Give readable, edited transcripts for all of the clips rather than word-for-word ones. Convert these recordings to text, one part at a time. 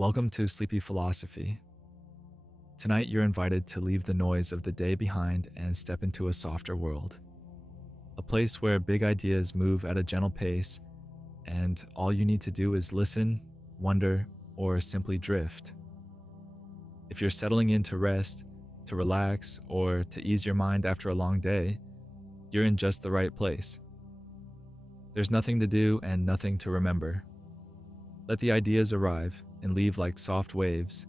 Welcome to Sleepy Philosophy. Tonight you're invited to leave the noise of the day behind and step into a softer world. A place where big ideas move at a gentle pace, and all you need to do is listen, wonder, or simply drift. If you're settling in to rest, to relax, or to ease your mind after a long day, you're in just the right place. There's nothing to do and nothing to remember. Let the ideas arrive and leave like soft waves.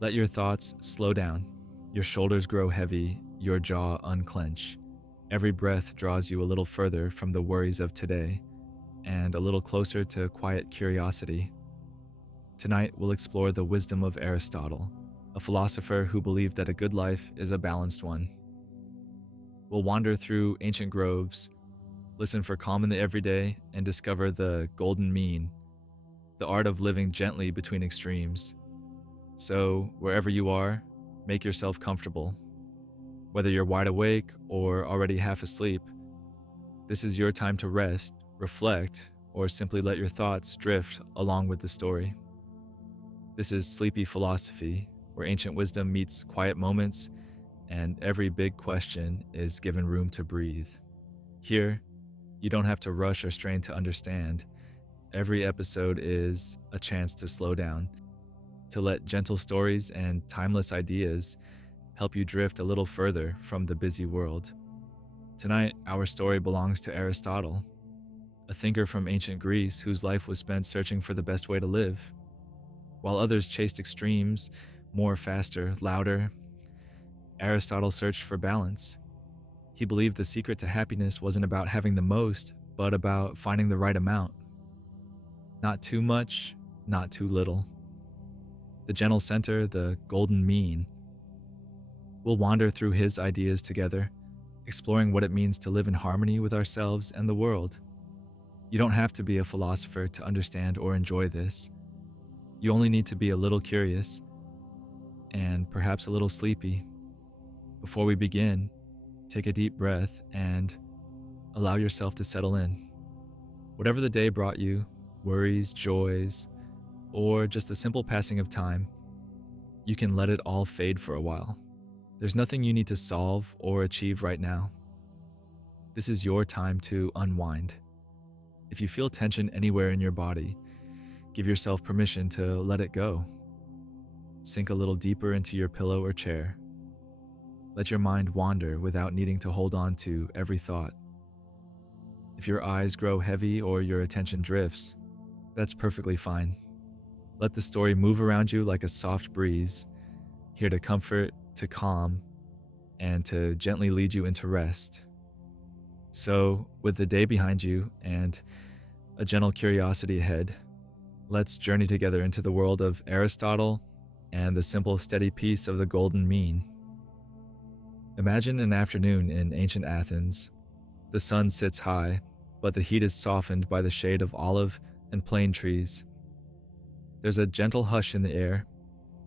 Let your thoughts slow down, your shoulders grow heavy, your jaw unclench. Every breath draws you a little further from the worries of today and a little closer to quiet curiosity. Tonight we'll explore the wisdom of Aristotle, a philosopher who believed that a good life is a balanced one. We'll wander through ancient groves, listen for calm in the everyday, and discover the golden mean, the art of living gently between extremes. So, wherever you are, make yourself comfortable. Whether you're wide awake or already half asleep, this is your time to rest, reflect, or simply let your thoughts drift along with the story. This is Sleepy Philosophy, where ancient wisdom meets quiet moments, and every big question is given room to breathe. Here, you don't have to rush or strain to understand. Every episode is a chance to slow down, to let gentle stories and timeless ideas help you drift a little further from the busy world. Tonight, our story belongs to Aristotle, a thinker from ancient Greece whose life was spent searching for the best way to live. While others chased extremes, more, faster, louder, Aristotle searched for balance. He believed the secret to happiness wasn't about having the most, but about finding the right amount. Not too much, not too little. The gentle center, the golden mean. We'll wander through his ideas together, exploring what it means to live in harmony with ourselves and the world. You don't have to be a philosopher to understand or enjoy this. You only need to be a little curious, and perhaps a little sleepy. Before we begin, take a deep breath and allow yourself to settle in. Whatever the day brought you, worries, joys, or just the simple passing of time, you can let it all fade for a while. There's nothing you need to solve or achieve right now. This is your time to unwind. If you feel tension anywhere in your body, give yourself permission to let it go. Sink a little deeper into your pillow or chair. Let your mind wander without needing to hold on to every thought. If your eyes grow heavy or your attention drifts, that's perfectly fine. Let the story move around you like a soft breeze, here to comfort, to calm, and to gently lead you into rest. So, with the day behind you and a gentle curiosity ahead, let's journey together into the world of Aristotle and the simple, steady peace of the golden mean. Imagine an afternoon in ancient Athens. The sun sits high, but the heat is softened by the shade of olive and plane trees. There's a gentle hush in the air,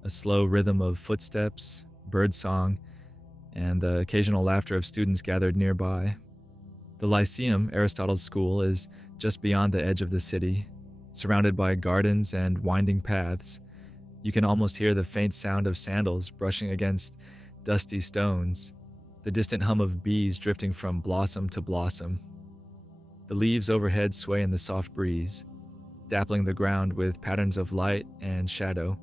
a slow rhythm of footsteps, birdsong, and the occasional laughter of students gathered nearby. The Lyceum, Aristotle's school, is just beyond the edge of the city, surrounded by gardens and winding paths. You can almost hear the faint sound of sandals brushing against dusty stones, the distant hum of bees drifting from blossom to blossom. The leaves overhead sway in the soft breeze, dappling the ground with patterns of light and shadow.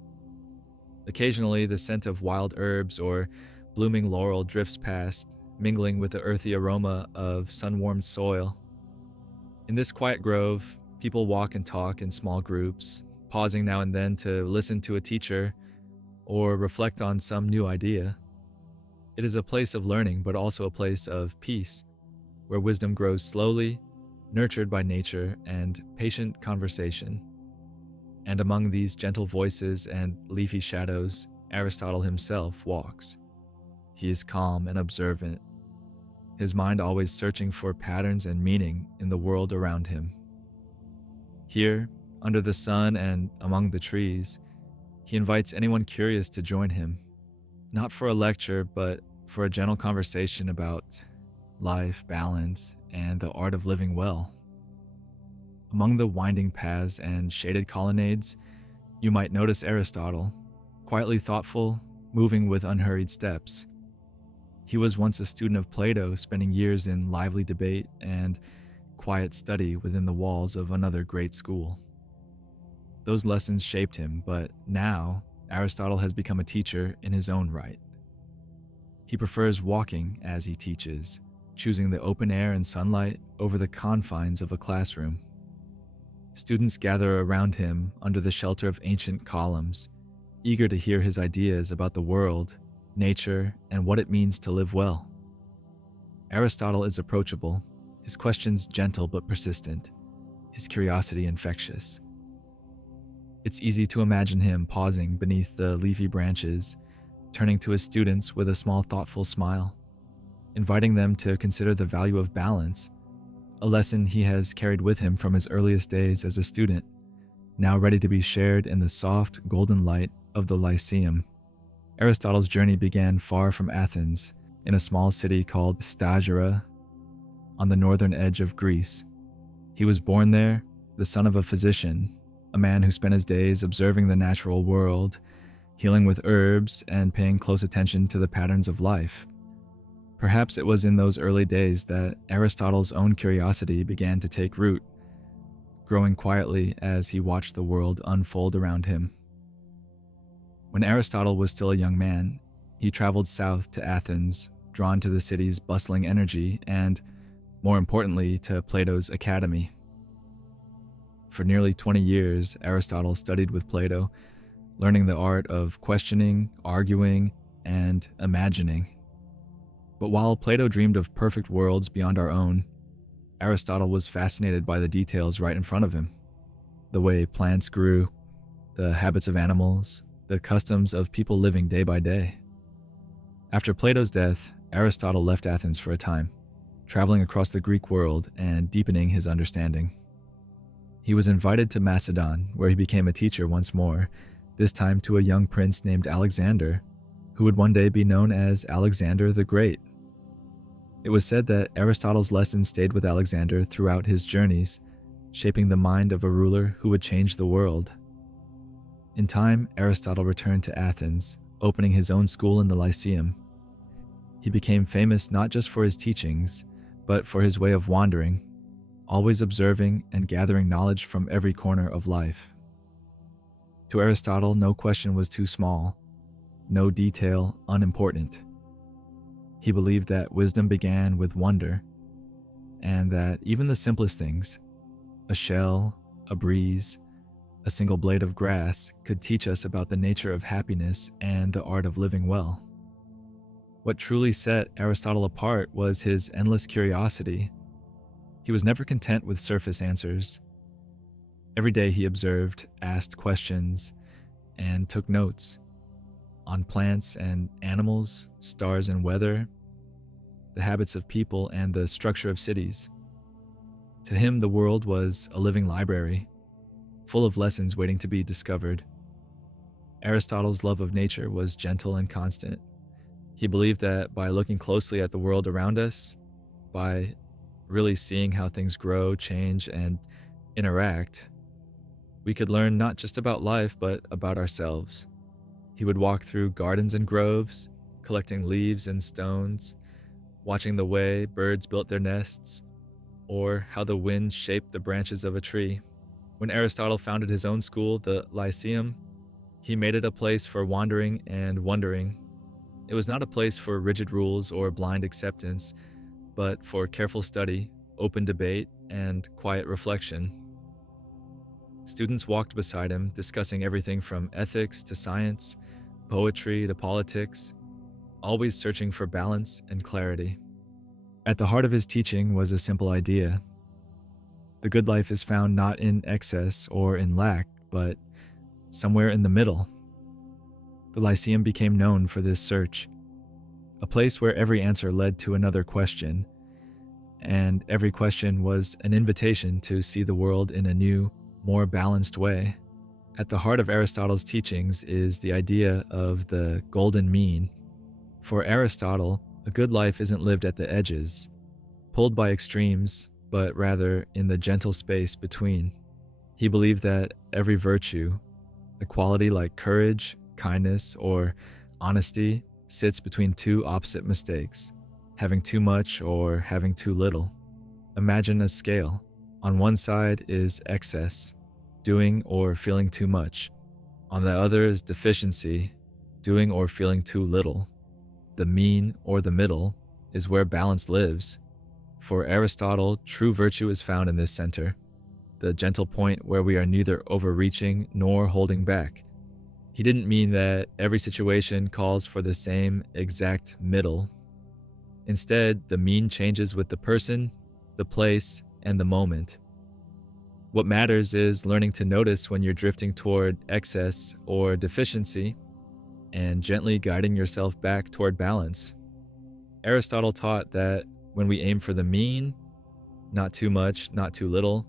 Occasionally, the scent of wild herbs or blooming laurel drifts past, mingling with the earthy aroma of sun-warmed soil. In this quiet grove, people walk and talk in small groups, pausing now and then to listen to a teacher or reflect on some new idea. It is a place of learning, but also a place of peace, where wisdom grows slowly, nurtured by nature and patient conversation. And among these gentle voices and leafy shadows, Aristotle himself walks. He is calm and observant, his mind always searching for patterns and meaning in the world around him. Here, under the sun and among the trees, he invites anyone curious to join him, not for a lecture, but for a gentle conversation about life, balance, and the art of living well. Among the winding paths and shaded colonnades, You might notice Aristotle, quietly thoughtful, moving with unhurried steps. He was once a student of Plato, spending years in lively debate and quiet study within the walls of another great school. Those lessons shaped him, but now Aristotle has become a teacher in his own right. He prefers walking as he teaches, choosing the open air and sunlight over the confines of a classroom. Students gather around him under the shelter of ancient columns, eager to hear his ideas about the world, nature, and what it means to live well. Aristotle is approachable, his questions gentle but persistent, his curiosity infectious. It's easy to imagine him pausing beneath the leafy branches, turning to his students with a small thoughtful smile, inviting them to consider the value of balance, a lesson he has carried with him from his earliest days as a student, now ready to be shared in the soft, golden light of the Lyceum. Aristotle's journey began far from Athens, in a small city called Stagira, on the northern edge of Greece. He was born there, the son of a physician, a man who spent his days observing the natural world, healing with herbs, and paying close attention to the patterns of life. Perhaps it was in those early days that Aristotle's own curiosity began to take root, growing quietly as he watched the world unfold around him. When Aristotle was still a young man, he traveled south to Athens, drawn to the city's bustling energy and, more importantly, to Plato's academy. For nearly 20 years, Aristotle studied with Plato, learning the art of questioning, arguing, and imagining. But while Plato dreamed of perfect worlds beyond our own, Aristotle was fascinated by the details right in front of him. The way plants grew, the habits of animals, the customs of people living day by day. After Plato's death, Aristotle left Athens for a time, traveling across the Greek world and deepening his understanding. He was invited to Macedon, where he became a teacher once more, this time to a young prince named Alexander, who would one day be known as Alexander the Great. It was said that Aristotle's lessons stayed with Alexander throughout his journeys, shaping the mind of a ruler who would change the world. In time, Aristotle returned to Athens, opening his own school in the Lyceum. He became famous not just for his teachings, but for his way of wandering, always observing and gathering knowledge from every corner of life. To Aristotle, no question was too small, no detail unimportant. He believed that wisdom began with wonder, and that even the simplest things, a shell, a breeze, a single blade of grass, could teach us about the nature of happiness and the art of living well. What truly set Aristotle apart was his endless curiosity. He was never content with surface answers. Every day he observed, asked questions, and took notes on plants and animals, stars and weather, the habits of people, and the structure of cities. To him, the world was a living library, full of lessons waiting to be discovered. Aristotle's love of nature was gentle and constant. He believed that by looking closely at the world around us, by really seeing how things grow, change, and interact, we could learn not just about life, but about ourselves. He would walk through gardens and groves, collecting leaves and stones, watching the way birds built their nests, or how the wind shaped the branches of a tree. When Aristotle founded his own school, the Lyceum, he made it a place for wandering and wondering. It was not a place for rigid rules or blind acceptance, but for careful study, open debate, and quiet reflection. Students walked beside him, discussing everything from ethics to science, poetry to politics, always searching for balance and clarity. At the heart of his teaching was a simple idea. The good life is found not in excess or in lack, but somewhere in the middle. The Lyceum became known for this search, a place where every answer led to another question, and every question was an invitation to see the world in a new, more balanced way. At the heart of Aristotle's teachings is the idea of the golden mean. For Aristotle, a good life isn't lived at the edges, pulled by extremes, but rather in the gentle space between. He believed that every virtue, A quality like courage, kindness, or honesty sits between two opposite mistakes, having too much or having too little. Imagine a scale. On one side is excess, doing or feeling too much. On the other is deficiency, doing or feeling too little. The mean, or the middle, is where balance lives. For Aristotle, true virtue is found in this center, the gentle point where we are neither overreaching nor holding back. He didn't mean that every situation calls for the same exact middle. Instead, the mean changes with the person, the place, and the moment. What matters is learning to notice when you're drifting toward excess or deficiency and gently guiding yourself back toward balance. Aristotle taught that when we aim for the mean, not too much, not too little,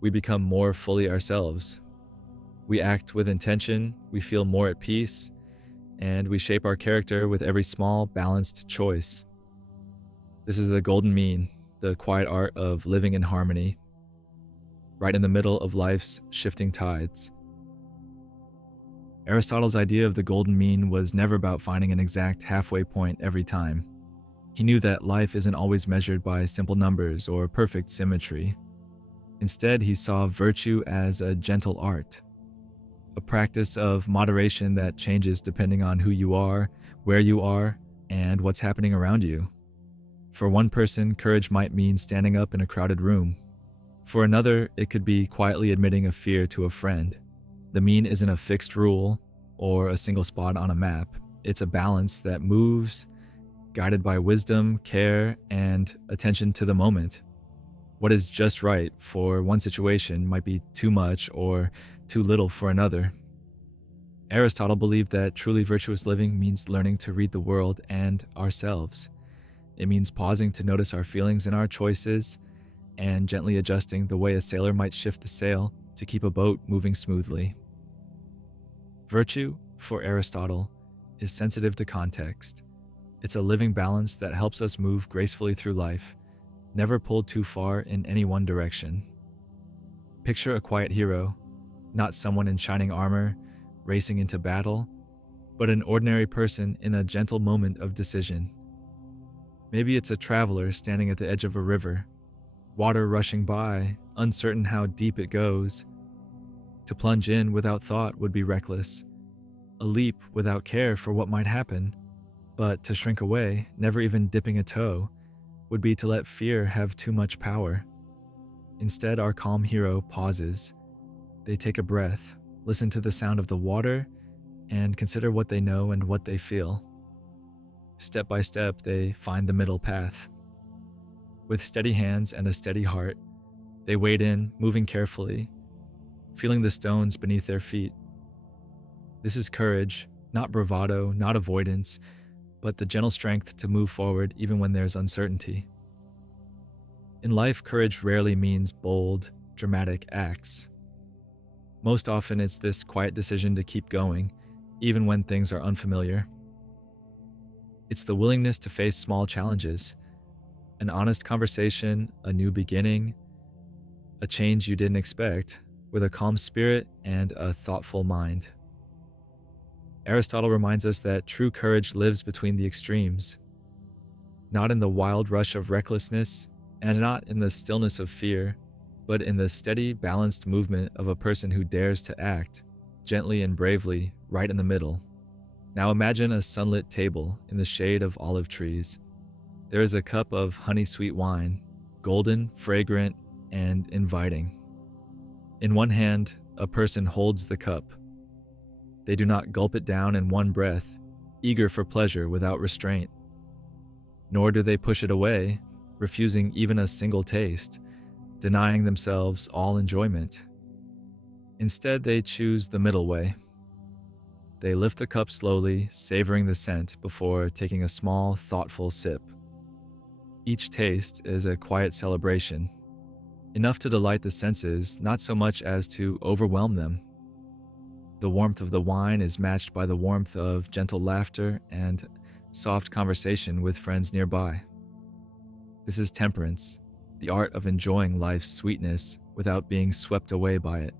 we become more fully ourselves. We act with intention, we feel more at peace, and we shape our character with every small, balanced choice. This is the golden mean, the quiet art of living in harmony, right in the middle of life's shifting tides. Aristotle's idea of the golden mean was never about finding an exact halfway point every time. He knew that life isn't always measured by simple numbers or perfect symmetry. Instead, he saw virtue as a gentle art, a practice of moderation that changes depending on who you are, where you are, and what's happening around you. For one person, courage might mean standing up in a crowded room. For another, it could be quietly admitting a fear to a friend. The mean isn't a fixed rule or a single spot on a map. It's a balance that moves, guided by wisdom, care, and attention to the moment. What is just right for one situation might be too much or too little for another. Aristotle believed that truly virtuous living means learning to read the world and ourselves. It means pausing to notice our feelings and our choices, and gently adjusting the way a sailor might shift the sail to keep a boat moving smoothly. Virtue, for Aristotle, is sensitive to context. It's a living balance that helps us move gracefully through life, never pulled too far in any one direction. Picture a quiet hero, not someone in shining armor, racing into battle, but an ordinary person in a gentle moment of decision. Maybe it's a traveler standing at the edge of a river, water rushing by, uncertain how deep it goes. To plunge in without thought would be reckless, a leap without care for what might happen. But to shrink away, never even dipping a toe, would be to let fear have too much power. Instead, our calm hero pauses. They take a breath, listen to the sound of the water, and consider what they know and what they feel. Step by step, they find the middle path. With steady hands and a steady heart, they wade in, moving carefully, feeling the stones beneath their feet. This is courage, not bravado, not avoidance, but the gentle strength to move forward even when there's uncertainty. In life, courage rarely means bold, dramatic acts. Most often, it's this quiet decision to keep going, even when things are unfamiliar. It's the willingness to face small challenges, an honest conversation, a new beginning, a change you didn't expect, with a calm spirit and a thoughtful mind. Aristotle reminds us that true courage lives between the extremes, not in the wild rush of recklessness and not in the stillness of fear, but in the steady, balanced movement of a person who dares to act, gently and bravely, right in the middle. Now imagine a sunlit table in the shade of olive trees. There is a cup of honey-sweet wine, golden, fragrant, and inviting. In one hand, a person holds the cup. They do not gulp it down in one breath, eager for pleasure without restraint. Nor do they push it away, refusing even a single taste, denying themselves all enjoyment. Instead, they choose the middle way. They lift the cup slowly, savoring the scent before taking a small, thoughtful sip. Each taste is a quiet celebration, enough to delight the senses, not so much as to overwhelm them. The warmth of the wine is matched by the warmth of gentle laughter and soft conversation with friends nearby. This is temperance, the art of enjoying life's sweetness without being swept away by it.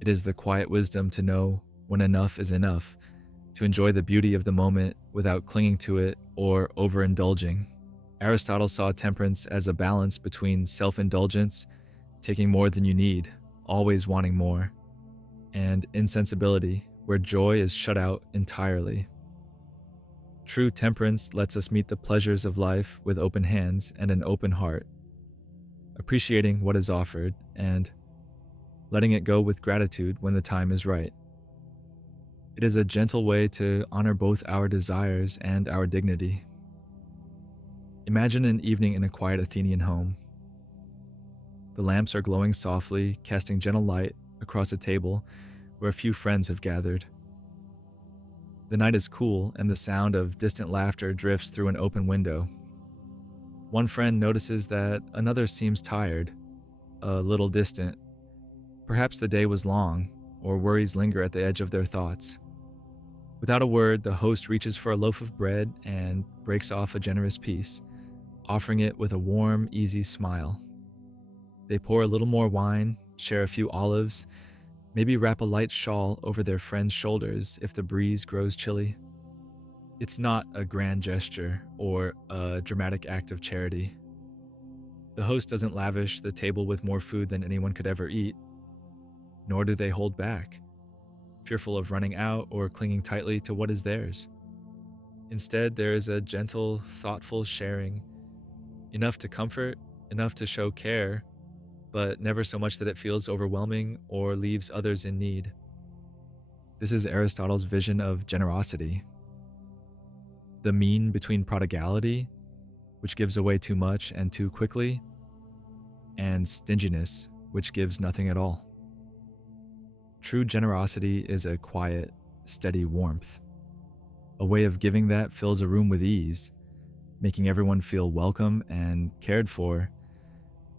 It is the quiet wisdom to know when enough is enough, to enjoy the beauty of the moment without clinging to it or overindulging. Aristotle saw temperance as a balance between self-indulgence, taking more than you need, always wanting more, and insensibility, where joy is shut out entirely. True temperance lets us meet the pleasures of life with open hands and an open heart, appreciating what is offered and letting it go with gratitude when the time is right. It is a gentle way to honor both our desires and our dignity. Imagine an evening in a quiet Athenian home. The lamps are glowing softly, casting gentle light across a table where a few friends have gathered. The night is cool, and the sound of distant laughter drifts through an open window. One friend notices that another seems tired, a little distant. Perhaps the day was long, or worries linger at the edge of their thoughts. Without a word, the host reaches for a loaf of bread and breaks off a generous piece, offering it with a warm, easy smile. They pour a little more wine, share a few olives, maybe wrap a light shawl over their friend's shoulders if the breeze grows chilly. It's not a grand gesture or a dramatic act of charity. The host doesn't lavish the table with more food than anyone could ever eat, nor do they hold back, fearful of running out or clinging tightly to what is theirs. Instead, there is a gentle, thoughtful sharing, enough to comfort, enough to show care, but never so much that it feels overwhelming or leaves others in need. This is Aristotle's vision of generosity. The mean between prodigality, which gives away too much and too quickly, and stinginess, which gives nothing at all. True generosity is a quiet, steady warmth. A way of giving that fills a room with ease, making everyone feel welcome and cared for,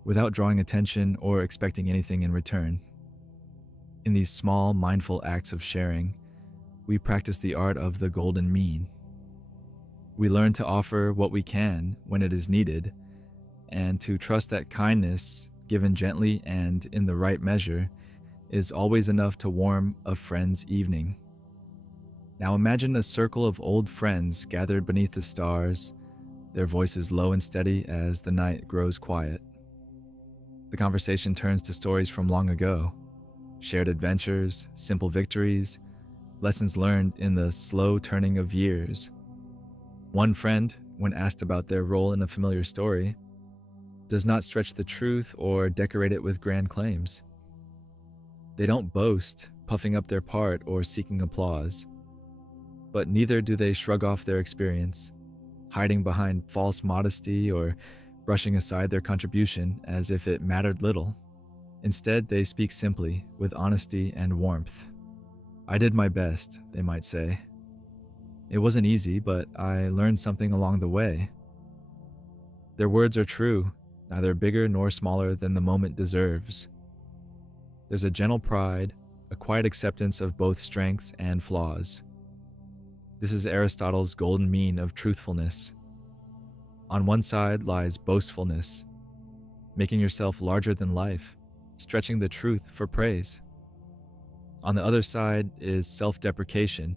without drawing attention or expecting anything in return. In these small, mindful acts of sharing, we practice the art of the golden mean. We learn to offer what we can when it is needed, and to trust that kindness, given gently and in the right measure, is always enough to warm a friend's evening. Now imagine a circle of old friends gathered beneath the stars, their voices low and steady as the night grows quiet. The conversation turns to stories from long ago, shared adventures, simple victories, lessons learned in the slow turning of years. One friend, when asked about their role in a familiar story, does not stretch the truth or decorate it with grand claims. They don't boast, puffing up their part or seeking applause. But neither do they shrug off their experience, hiding behind false modesty or brushing aside their contribution as if it mattered little. Instead, they speak simply, with honesty and warmth. I did my best, they might say. It wasn't easy, but I learned something along the way. Their words are true, neither bigger nor smaller than the moment deserves. There's a gentle pride, a quiet acceptance of both strengths and flaws. This is Aristotle's golden mean of truthfulness. On one side lies boastfulness, making yourself larger than life, stretching the truth for praise. On the other side is self-deprecation,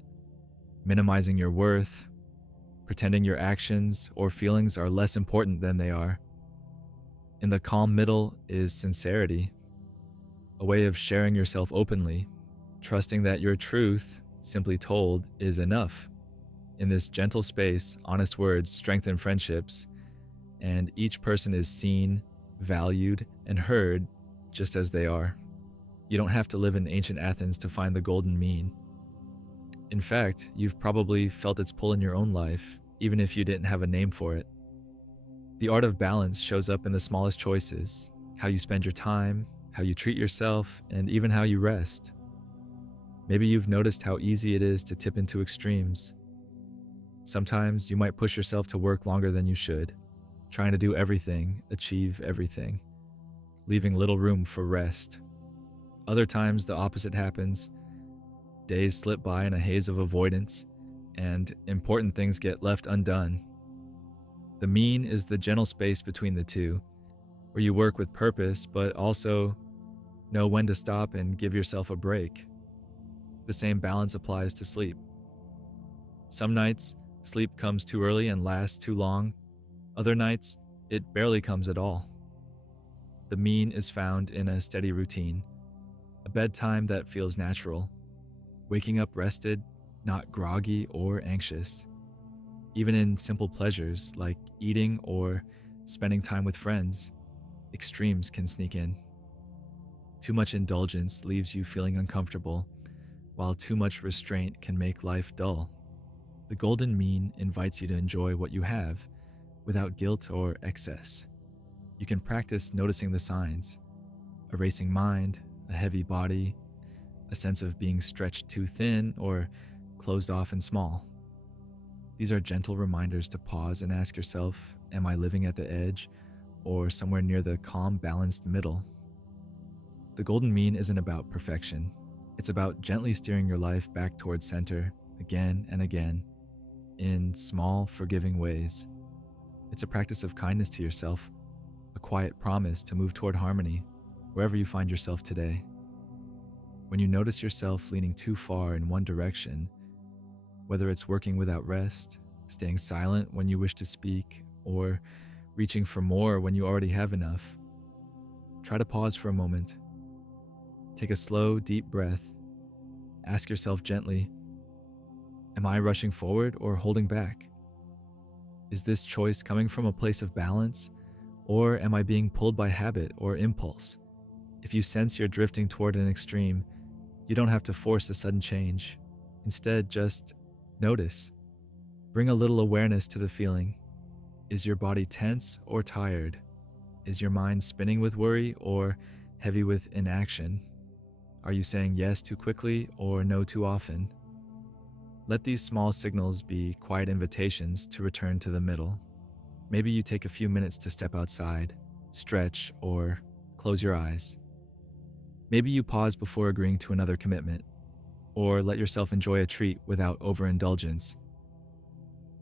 minimizing your worth, pretending your actions or feelings are less important than they are. In the calm middle is sincerity, a way of sharing yourself openly, trusting that your truth, simply told, is enough. In this gentle space, honest words strengthen friendships, and each person is seen, valued, and heard just as they are. You don't have to live in ancient Athens to find the golden mean. In fact, you've probably felt its pull in your own life, even if you didn't have a name for it. The art of balance shows up in the smallest choices, how you spend your time, how you treat yourself, and even how you rest. Maybe you've noticed how easy it is to tip into extremes. Sometimes you might push yourself to work longer than you should, trying to do everything, achieve everything, leaving little room for rest. Other times the opposite happens. Days slip by in a haze of avoidance, and important things get left undone. The mean is the gentle space between the two, where you work with purpose, but also Know when to stop and give yourself a break. The same balance applies to sleep. Some nights, sleep comes too early and lasts too long. Other nights, it barely comes at all. The mean is found in a steady routine, a bedtime that feels natural, waking up rested, not groggy or anxious. Even in simple pleasures like eating or spending time with friends, extremes can sneak in. Too much indulgence leaves you feeling uncomfortable, while too much restraint can make life dull. The golden mean invites you to enjoy what you have without guilt or excess. You can practice noticing the signs: a racing mind, a heavy body, a sense of being stretched too thin or closed off and small. These are gentle reminders to pause and ask yourself, am I living at the edge or somewhere near the calm, balanced middle? The golden mean isn't about perfection. It's about gently steering your life back towards center again and again in small, forgiving ways. It's a practice of kindness to yourself, a quiet promise to move toward harmony wherever you find yourself today. When you notice yourself leaning too far in one direction, whether it's working without rest, staying silent when you wish to speak, or reaching for more when you already have enough, try to pause for a moment. Take a slow, deep breath. Ask yourself gently, am I rushing forward or holding back? Is this choice coming from a place of balance, or am I being pulled by habit or impulse? If you sense you're drifting toward an extreme, you don't have to force a sudden change. Instead, just notice. Bring a little awareness to the feeling. Is your body tense or tired? Is your mind spinning with worry or heavy with inaction? Are you saying yes too quickly or no too often? Let these small signals be quiet invitations to return to the middle. Maybe you take a few minutes to step outside, stretch, or close your eyes. Maybe you pause before agreeing to another commitment, or let yourself enjoy a treat without overindulgence.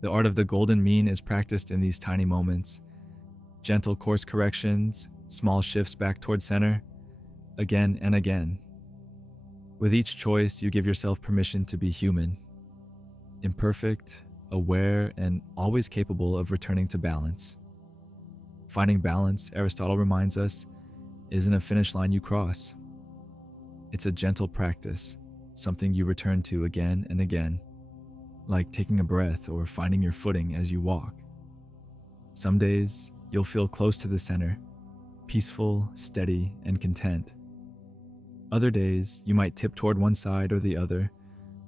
The art of the golden mean is practiced in these tiny moments. Gentle course corrections, small shifts back toward center, again and again. With each choice, you give yourself permission to be human, imperfect, aware, and always capable of returning to balance. Finding balance, Aristotle reminds us, isn't a finish line you cross. It's a gentle practice, something you return to again and again, like taking a breath or finding your footing as you walk. Some days, you'll feel close to the center, peaceful, steady, and content. Other days, you might tip toward one side or the other,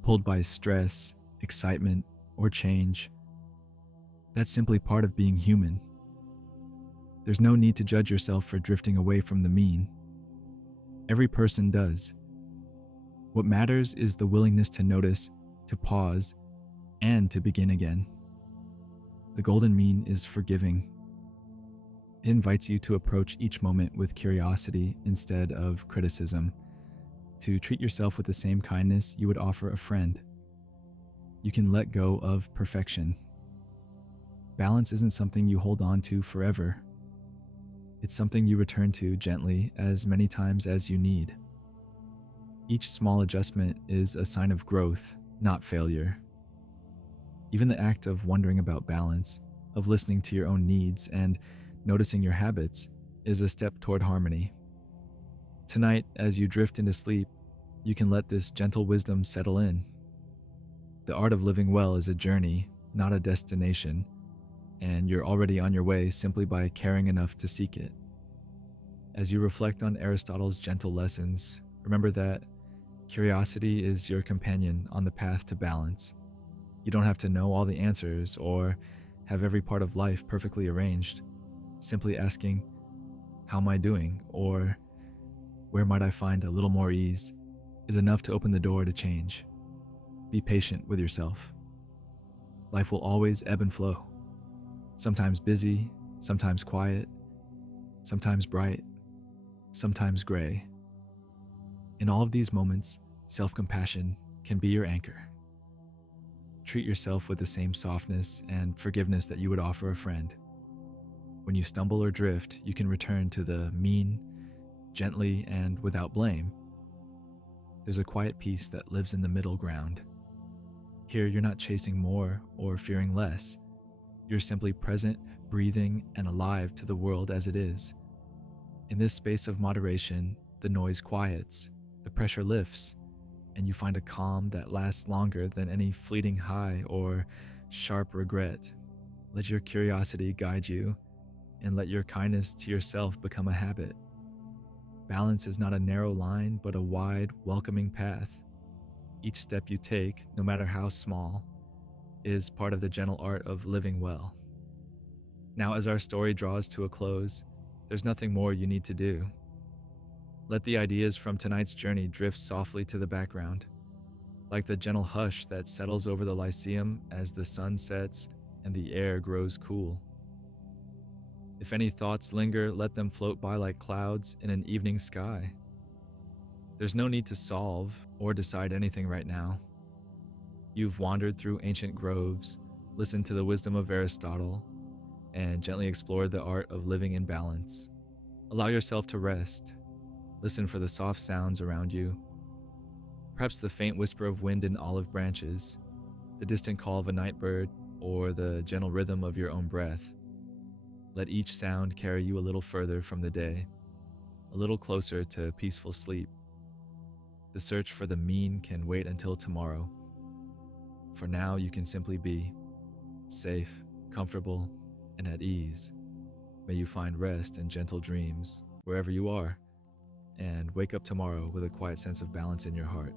pulled by stress, excitement, or change. That's simply part of being human. There's no need to judge yourself for drifting away from the mean. Every person does. What matters is the willingness to notice, to pause, and to begin again. The golden mean is forgiving. It invites you to approach each moment with curiosity instead of criticism, to treat yourself with the same kindness you would offer a friend. You can let go of perfection. Balance isn't something you hold on to forever. It's something you return to gently as many times as you need. Each small adjustment is a sign of growth, not failure. Even the act of wondering about balance, of listening to your own needs and noticing your habits, is a step toward harmony. Tonight, as you drift into sleep, you can let this gentle wisdom settle in. The art of living well is a journey, not a destination, and you're already on your way simply by caring enough to seek it. As you reflect on Aristotle's gentle lessons, remember that curiosity is your companion on the path to balance. You don't have to know all the answers or have every part of life perfectly arranged. Simply asking, how am I doing? Or where might I find a little more ease? Is enough to open the door to change. Be patient with yourself. Life will always ebb and flow. Sometimes busy, sometimes quiet, sometimes bright, sometimes gray. In all of these moments, self-compassion can be your anchor. Treat yourself with the same softness and forgiveness that you would offer a friend. When you stumble or drift, you can return to the mean, gently and without blame. There's a quiet peace that lives in the middle ground. Here, you're not chasing more or fearing less. You're simply present, breathing, and alive to the world as it is. In this space of moderation, the noise quiets, the pressure lifts, and you find a calm that lasts longer than any fleeting high or sharp regret. Let your curiosity guide you, and let your kindness to yourself become a habit. Balance is not a narrow line, but a wide, welcoming path. Each step you take, no matter how small, is part of the gentle art of living well. Now, as our story draws to a close, there's nothing more you need to do. Let the ideas from tonight's journey drift softly to the background, like the gentle hush that settles over the Lyceum as the sun sets and the air grows cool. If any thoughts linger, let them float by like clouds in an evening sky. There's no need to solve or decide anything right now. You've wandered through ancient groves, listened to the wisdom of Aristotle, and gently explored the art of living in balance. Allow yourself to rest. Listen for the soft sounds around you. Perhaps the faint whisper of wind in olive branches, the distant call of a night bird, or the gentle rhythm of your own breath. Let each sound carry you a little further from the day, a little closer to peaceful sleep. The search for the mean can wait until tomorrow. For now, you can simply be safe, comfortable, and at ease. May you find rest and gentle dreams wherever you are, and wake up tomorrow with a quiet sense of balance in your heart.